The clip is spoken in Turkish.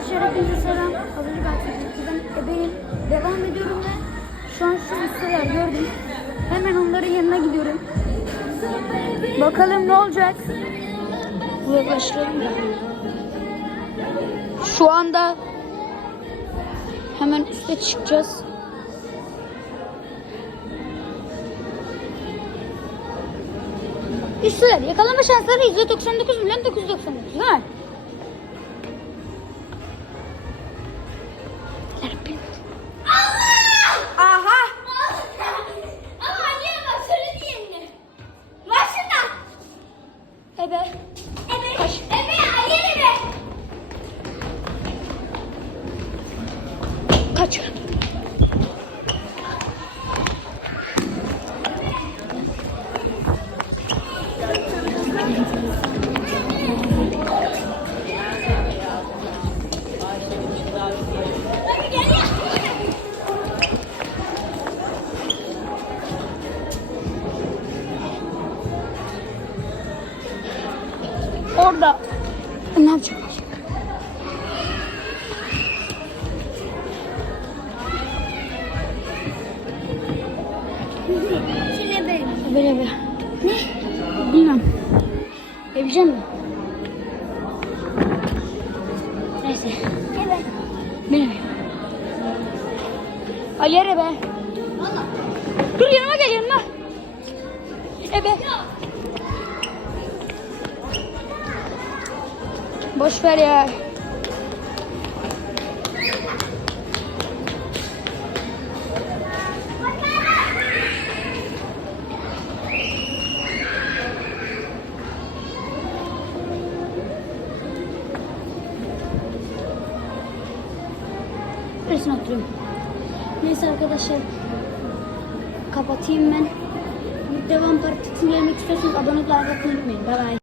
Arkadaşlar hepinize selam. Hazırlık aktivitesinden ebeyim. Devam ediyorum ve şu an şu listeler gördüm. Hemen onların yanına gidiyorum. Bakalım ne olacak. Uzaklaştıralım da. Şu anda hemen üste çıkacağız. Üstler yakalama şansları %99 milyon 999 değil mi? Ebe. Hayır evet. Kaç. Hadi Orada. Ne yapacağım? Böyle böyle. Ne? Bilmem. Yapabilecek mi? Neyse. Evet. Benim. Ali yere be. Dur yanıma gel yanıma. Ebe. Boş ver ya. Neresine oturuyorum? Neyse arkadaşlar. Kapatayım ben. Devam partisini gelmek istiyorsanız abone olmayı unutmayın. Bye bye.